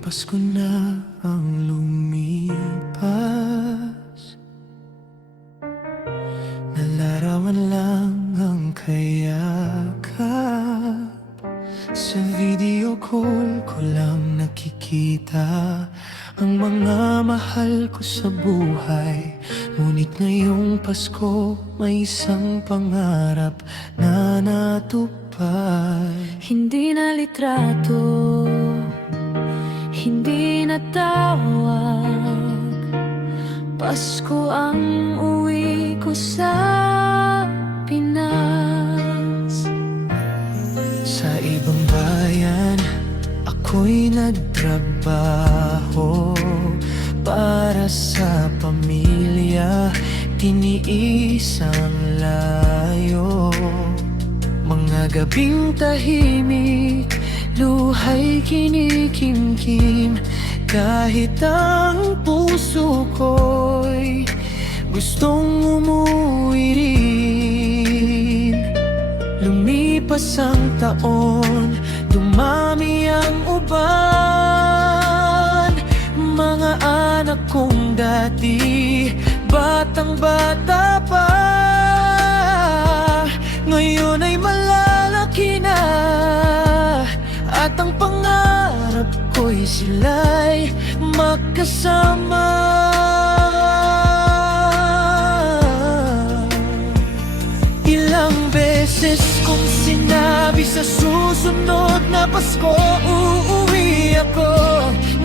Pasko na ang lumipas, nalarawan lang ang kayakap. Sa video call ko lang nakikita ang mga mahal ko sa buhay. Ngunit ngayong Pasko may isang pangarap na natupad. Hindi na litrato, hindi na tawag, Pasko ang uwi ko sa Pinas. Sa ibang bayan, ako'y nagtrabaho para sa pamilya, tiniis ang layo. Mga gabing tahimik, luha'y kinikimkim, kahit ang puso ko'y gustong umuwi rin. Lumipas ang taon, dumami ang uban. Mga anak kong dati, batang-bata pa, ngayon ay malalaki na. At ang pangarap ko'y sila'y magkasama. Ilang beses kong sinabi sa susunod na Pasko uuwi ako.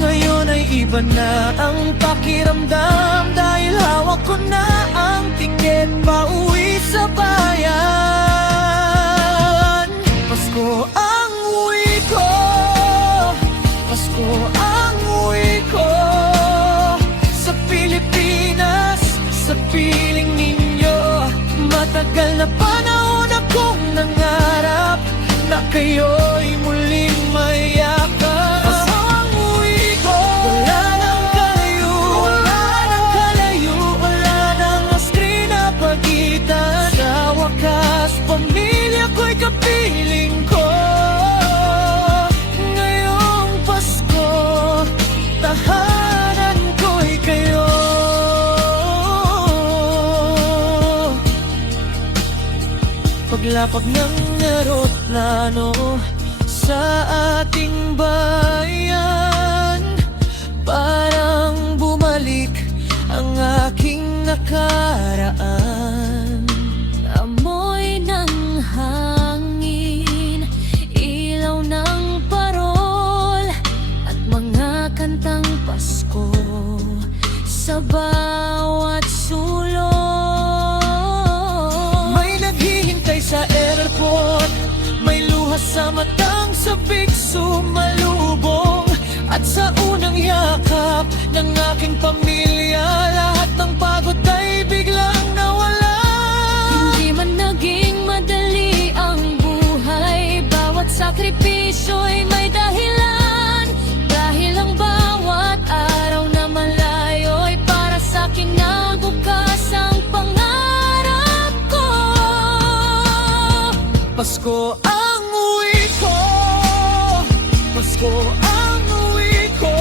Ngayon ay iba na ang pakiramdam, dahil hawak ko na ang tiket pauwi sa bayan. Pasko ang uwi ko, Pasko ang uwi ko sa Pilipinas, sa piling ninyo. Matagal na panahon akong nangarap na kayo'y muling mayakap. Pasko ang uwi ko, wala nang kalayo, wala nang kalayo, wala nang screen na pagitan. Sa wakas, pamilya ko'y kapiling ko. Ngayong Pasko, tahanan ko'y kayo. Paglapag ng eroplano sa ating bayan, parang bumalik ang aking nakaraan. Amoy ng hangin, ilaw ng parol, at mga kantang Pasko sa bawat sulok. Sa airport, may luha sa matang sabik sumalubong. At sa unang yakap ng aking pamilya, lahat ng pagod ay biglang nawala. Hindi man naging madali ang buhay, bawat sakripisyo'y may dahilan. Dahil ang bawat araw na malayo'y para sa'kin na bukas ang pangarap. Pasko ang uwi ko, Pasko ang uwi ko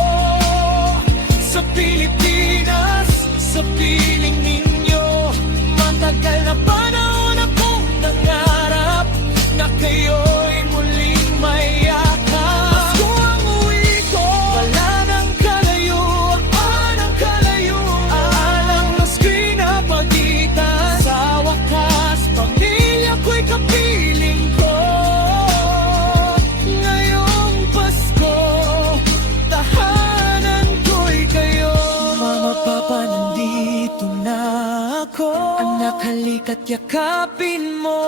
sa Pilipinas, sa piling ninyo. Matagal na panahon akong nangarap na kayo'y muling mayakap. Pasko ang uwi ko, wala nang kalayo, nang kalayo, alang na screen na pagitan. Sa wakas, pamilya ko'y kapiling ko. Ngayong Pasko, tahanan ko'y kayo. Mama, Papa, nandito na ako. Anak, halika't yakapin mo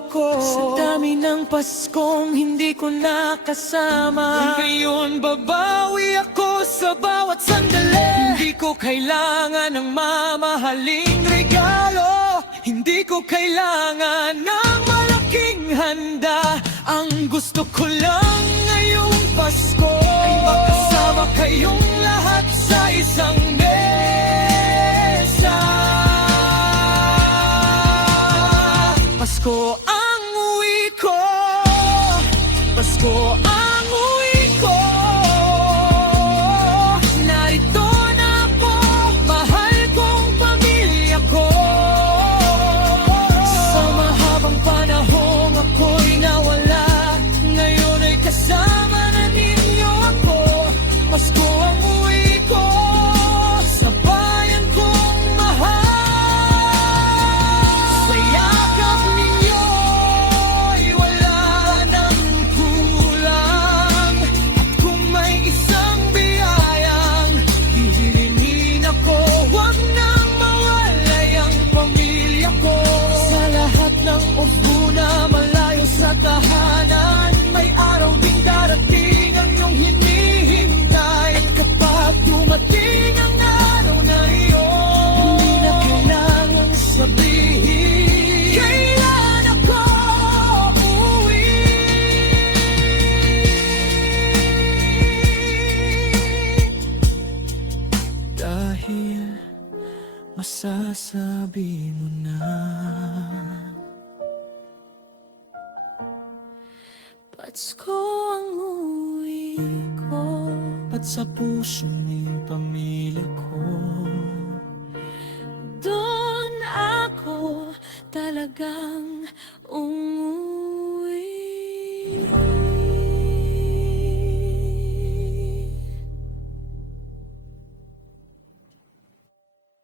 ako. Sa dami ng Paskong hindi ko nakasama, ngayon babawi ako sa bawat sandali. Hindi ko kailangan ng mamahaling regalo, hindi ko kailangan ng malaking handa. Ang gusto ko lang ngayong Pasko ay makasama kayong lahat sa isang mesa. Pasko ang uwi ko, Pasko ang uwi ko Pasko ang uwi ko. At sa puso ni pamilya ko, doon ako talagang umuwi.